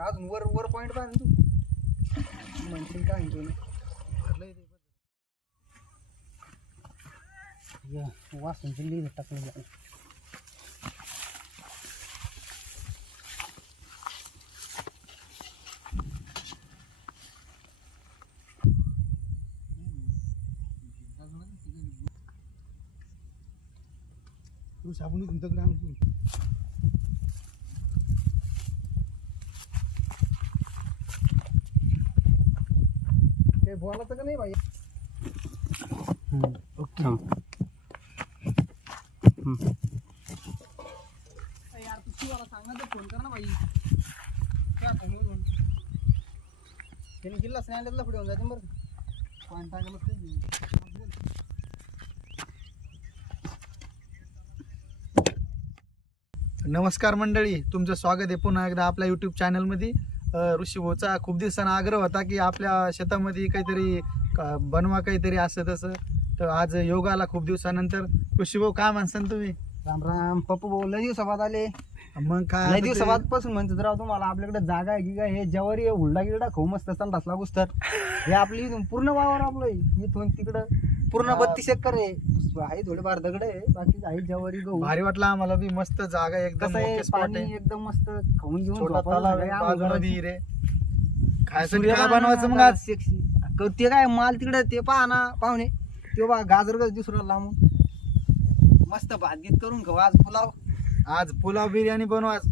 अजून वर वर पॉईंट बांध तू म्हणते काय वाचून लिहिलं टाकलं जातं. तू साबुन तुमच्याकडे आणतो ते बोलायचं का नाही भाई. ओके यार तू शिवाला सांगा तर फोन कर ना भाई. काय फोनवरून त्यांनी जिल्हा स्नॅन्डरला पुढे येऊन जायचं बरं. पॉईंट टाकायलाच नाही. नमस्कार मंडळी, तुमचं स्वागत आहे पुन्हा एकदा आपल्या यूट्यूब चॅनलमध्ये. ऋषीभाऊचा खूप दिवसांना आग्रह होता की आपल्या शेतामध्ये काहीतरी बनवा काहीतरी असं तसं. तर आज योग आला खूप दिवसानंतर. ऋषीभाऊ काय म्हणसान तुम्ही? राम राम पप्पू भाऊ, लय दिवसाबाद आले. मग काय लय दिवसाबाद पासून म्हणतो राव तुम्हाला आपल्याकडे जागा आहे की काय. हे ज्यावर हुलडा गिरडा खाऊ मस्त संडास लागूस तर हे आपली पूर्ण वावर आपलं इथून तिकडं पूर्ण 32 एकर आहे. थोडेफार दगड आहे, बाकी आहे ज्यावरी गहू. भारी वाटलं आम्हाला बी. मस्त जागा एकदम ओके स्पॉट पाणी आहे. एकदम मस्त खाऊन घेऊन छोटा झोपायला तलाव आहे, जागा आहे. बाजूला आम्हाला विहीर आहे. खायचं सूर्य काय बनवायचं मग आज? ते काय माल तिकडे ते पहा ना पाहुणे, ते बा गाजर गज दुसरा लांबून मस्त भातगीत करून खाऊ आज. पुलाव बिर्याणी बनवा आज.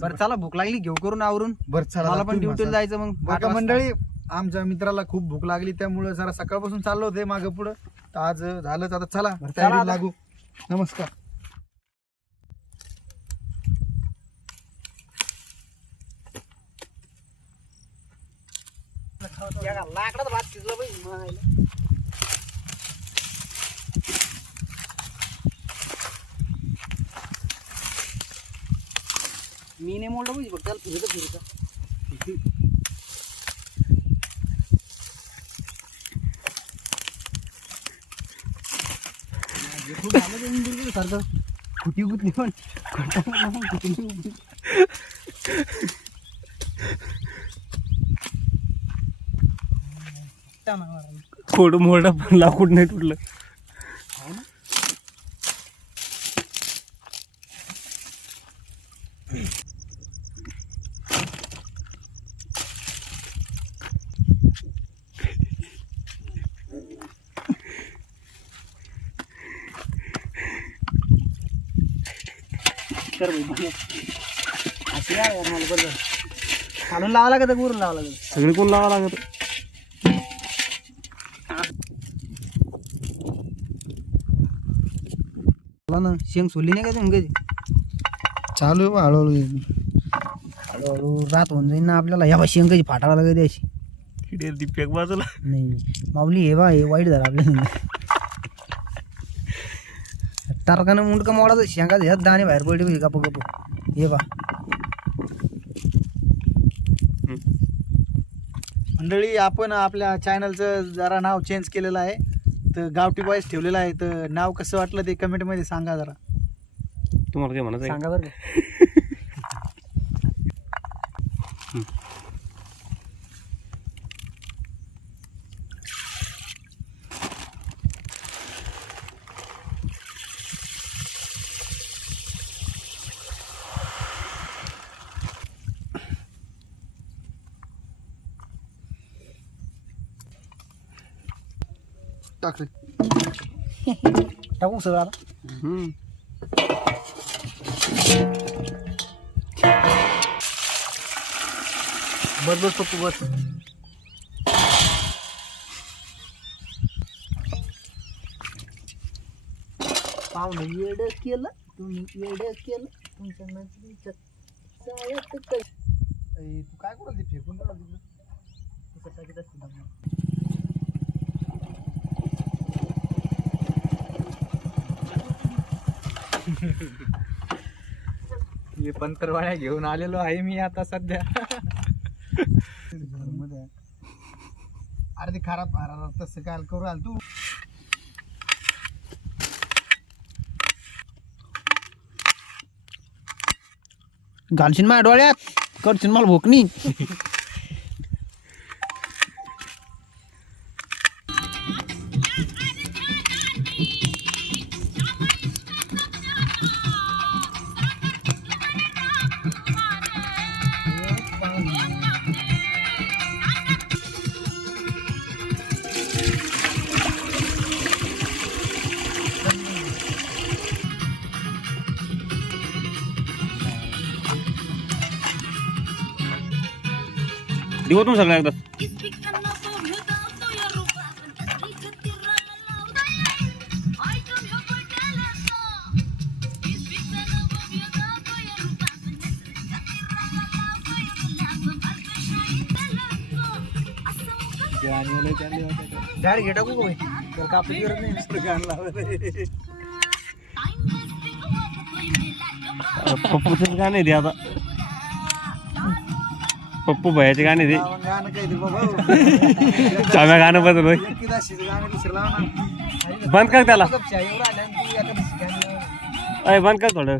बरं चला, भूक लागली, घेऊ करून आवरून. बरं चला, मला पण ड्युटीला जायचं मग. बघा मंडळी, आमच्या मित्राला खूप भूक लागली त्यामुळे जरा सकाळपासून चाललो होते मागं पुढं. तर आज झालंच. आता चला तयारीला लागू. नमस्कार. लाकडात भात शिजला पाहिजे. मी नाही मोडलं पाहिजे बघ, त्याला फिरत फिरत सारखं कुटी गुतली पण थोडं मोठं पण लाकूड नाही तुटलं. कर असे यार मला बरोबर खालून लावा लागत, गुरून लावा लागत, सगळे कोण लावा लागत. ना शेंग सोडली नाही का तुम्ही कधी? चालू आहे हळूहळू. हळूहळू रात होऊन जाईल ना आपल्याला. ह्या बा शेंग कधी फाटावा लागत अशी दीपक बाजूला नाही माऊली. हे बा हे वाईट झालं आपल्याला. तारकानं मुंडका मोडाचं शेंगाचं ह्यात दाणे बाहेर पडले पाहिजे गप्प गप्प. हे बा मंडळी, आपण आपल्या चॅनलचं जरा नाव चेंज केलेलं आहे. तर गावठी बॉयज ठेवलेलं आहे. तर नाव कसं वाटलं ते कमेंटमध्ये सांगा जरा. तुम्हाला काय म्हणायचं सांगा बरं का. टाकले टाकू सगळं आता. बस बस पप्पू बस. पाहुणे येड केलं तुम्ही, येड केलं तुमच्या नजरेच्या सायात काही. तू काय करू ते फेकून टाकलं तिकडं. तसं टाकीत असते ना. हे पंतरवाळ्या घेऊन आलेलो आहे मी आता सध्या. अरे ते खराब तसं काय करू आल तू. घालशील माझ्या डोळ्यात करशील मला भोकणी. दिवो तुम्ही सगळ्या एकदा. गाडी घे टाकू का बाई? त्याला कापडी गरज नाही, नुसतं गाणं लावायला. पप्पूचे गाणे दे आता. पप्पू भयाचे गाणे दे. गाणं काय ते बाबा चाव्या गाणं बदल होय. गाणं दुसरं लावा ना. बंद कर त्याला. एवढं आलं आणि तू एखादं गाणं लाव. अय बंद कर थोडं.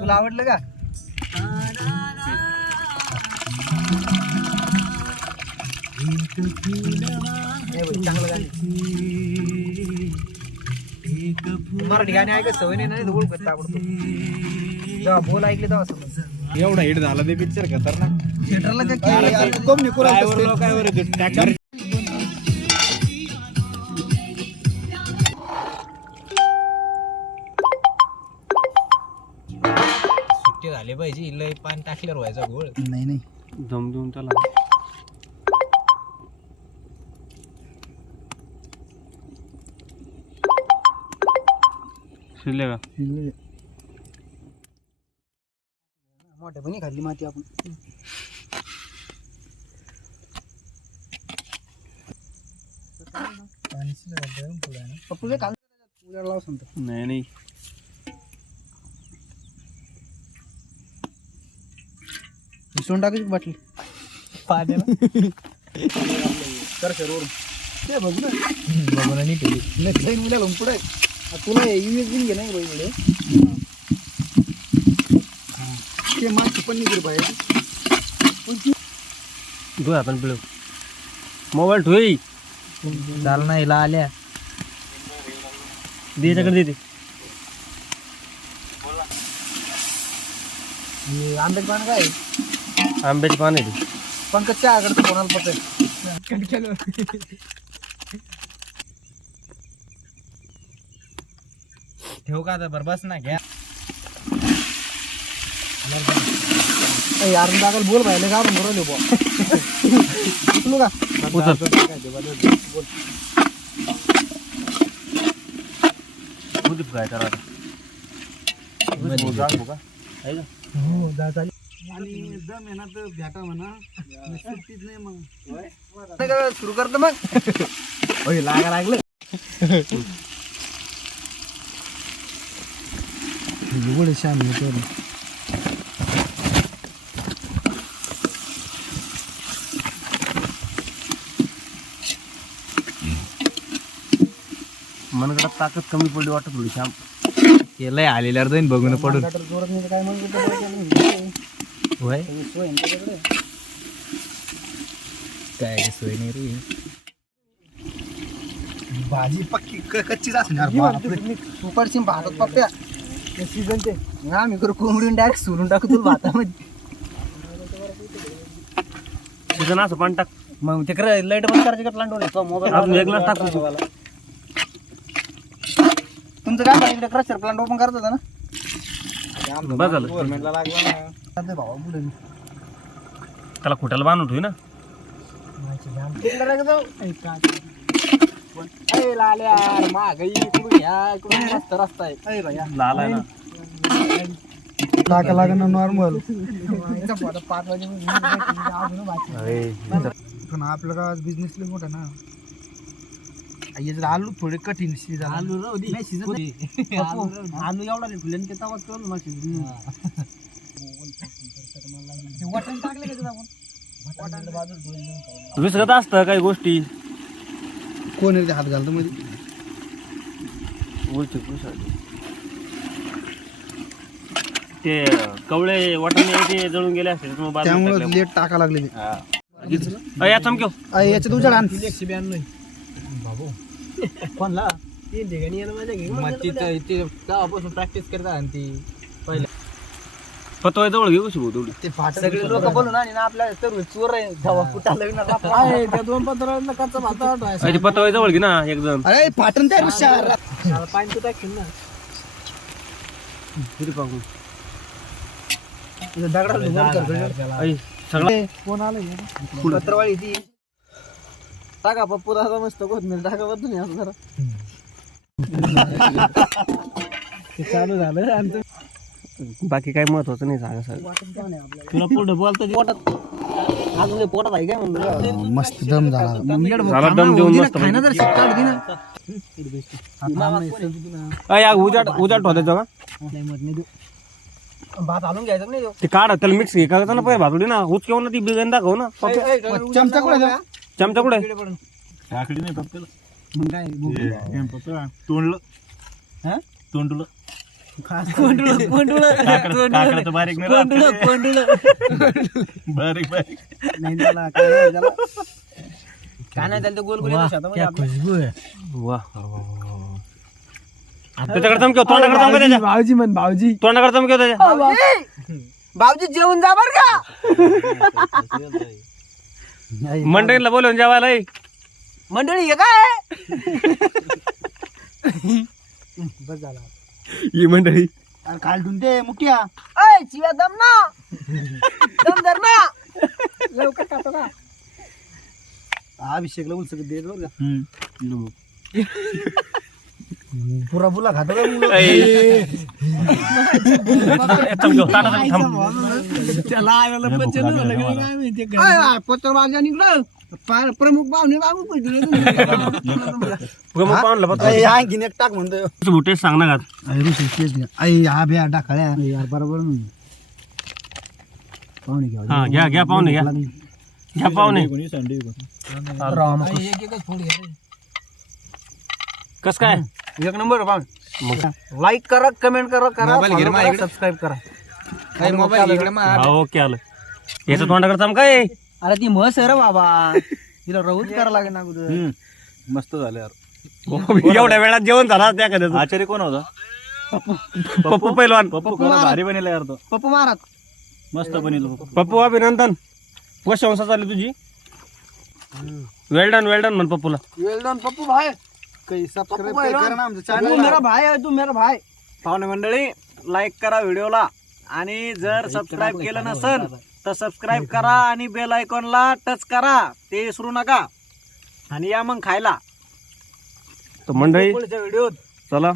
तुला आवडलं का? नाही बाई, चांगलं गाणं आहे. मराठी गाणे ऐकत सवय नाही ना, ओळखत आवडतो. जेव्हा बोल ऐकले तेव्हा समज. एवढा हिट झाला ते पिक्चर खतरनाक. थिएटरला सुट्टी झाले पाहिजे, लय पाणी टाकल्यावर व्हायचा गोळ. नाही नाही जम देऊन त्याला. शिरले का? मोठ्या पण खाल्ली माती आपण. पप्पू काल उद्या लाव सांगतो. नाही नाही. मिसळून टाकायची बाटली पाण्याला. कर रोड ते बघू ना, बघू ना नीट नेक्स्ट टाइम उद्या लावून पुढे तुला USB घे नाही बाई. ते मागची पण निघेल पाहिजे. धुय आपण पिळू. मोबाईल ठोई चाल नाही ला आल्या दे त्याकडे दे. आंब्याचं पान काय आंब्याची पान आहे. पंकजच्या आकडे कोणाला पकड. ठेव का आता बरबास ना घ्या. यार दाखल बोल पाहिले का बरोबर का काय करा हो जात आली. आणि दम आहे ना तर भेटा म्हणा सुट्टीच नाही मग सुरू करतो मग. लागा लागलं श्याम मनगडात ताकद कमी पडली वाटत थोडी श्याम. केलंय आलेल्यावर जाईन बघून पडून. काय सोय नाही रे. भाजी पक्की कच्चीच असणार. सुपरची भातात पप्प्या सीझनचे आम्ही करू कोंबडून डायरेक्ट सोडून टाकू तुला भातामध्ये. सीझन असं पाणी टाक. मग ते लाईट बंद करायचे का प्लांट मोबाईल अजून एक ग्लास टाक. तुमचं काय पाहिजे क्रशर प्लांट ओपन करत होता ना. बस झालं. गव्हर्नमेंटला लागला भावा पुढे त्याला खुट्याला बांधून ठेवी ना. रस्ता आहे लाल आहे ना. टाका लागणार नॉर्मल. 5 वाजे पण आपलं गावात बिझनेस लय मोठा ना. आलू थोडे कठीण आलू एवढा फुले ते तवाच करू मग वाटण टाकले का आपण बाजू विसरत असतं काही गोष्टी. कोण आहे ते हात घालतो मध्ये. ते कवळे वाटाणे ते जळून गेले असते त्यामुळे बाजूला त्यामुळे टाकले. लेट टाका लागले ते. या चमक्यो याच्यात उजाड आण. कोणला तेव्हापासून प्रॅक्टिस करता आणि ती पतवाय जवळ घेऊ कशी भाऊ तेवढी ते फाटक सगळे लोक बोलून आणि ना आपल्या सर्व चोर आहे जेव्हा कुठाला विणार त्या 2-15 कच्चा भात अरे ते पतवाय जवळ घे ना एक जण अरे फाटन त्या शहरात. पाणी तू टाकशील ना किती पाहू दगडाला ऐ, सगळं कोण आलं पत्रवाळी ती टाका पप्पू दादा मस्त कोथमीर टाका बदलून या जरा चालू झालं आणि बाकी काही महत्वाचं नाही सांगा सर तुला पुढे बोलतो पोटात अजून पोटात आहे काय म्हणलं मस्त दम झाला. झाला दम देऊन मस्त खायना जर शिकाल दे ना. उजाट होता का भात आणून घ्यायचं नाही ते काढ त्याला मिक्स घे का ना पाहिजे भातुडी ना उचकेव ना ती बिगन दाखव ना चमचा कुठे आहे? चमचा कुठे काकडी नाही पप्पेला काय तोंडलं कोंडुळं काकडा तर बारीक नाही राहत. बारीक बारीक नाही त्याला काय नाही त्याला काय नाही त्याला ते गोल गोल येतं शेतामध्ये आपल्या. वा त्याच्याकडे चमकेव तोंडाकडे चमकेव त्याच्या भाऊजी म्हण भाऊजी. तोंडाकडे चमकेव त्याच्या भाऊजी जेवण जा बर का मंडळीला बोलवून जेवायला ये. मंडळी हे काय बस झाला ही मंडळी खालटून ते मुठ्या. अय चिव्या दम ना दम धर ना लवकर टाकतो का अभिषेकला उलसक देत बरं का. पुरा पुला खातो का मुलं? चमकेव ताटा थांब पत्र माझ्या निघलं प्रमुख पाहुणे बाबू प्रमुख पाहुणला पत्ता आणखीन एक टाक म्हणतोय. बुटे सांग ना घात आई हा भ्या टाकळ्या बरोबर पाहुणे घ्या. हा घ्या घ्या पाहुणे घ्या घ्या पाहुणे कस काय एक नंबर पाहुणे मग लाईक करा कमेंट करा सबस्क्राईब करा ओके आलं याचं तोंडाकडे चमका आहे अरे ती म्हस आहे रे बाबा तिला रवूच करा लागेल ना अगोदर मस्त झालं यार. एवढ्या वेळात जेवण झाला त्या कधी आचार्य कोण होता? पप्पू पैलवान पप्पू खरं भारी बनेला यार तो. पप्पू महाराज मस्त बनेल पप्पू अभिनंदन कशी वंशा चालली तुझी वेल डन म्हण पप्पूला वेल डन पप्पू भाई काही सबस्क्राईब पप्पू करा ना आमचं तू चॅनल. मेरा भाई आहे तू मेरा भाई पाहुणे मंडळी लाईक करा व्हिडिओला आणि जर सबस्क्राईब केलं नसेल तर सबस्क्राईब करा आणि बेल आयकॉनला टच करा ते विसरू नका आणि या मग खायला तर मंडळी पुढच्या व्हिडिओत चला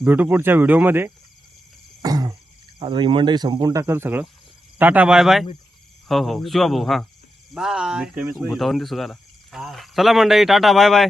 भेटू पुढच्या व्हिडिओमध्ये आता ही मंडळी संपून टाकल सगळं टाटा बाय बाय हो हो शिवा भाऊ हा बाय कमीच भूतावून दिसू आला चला मंडळी टाटा बाय बाय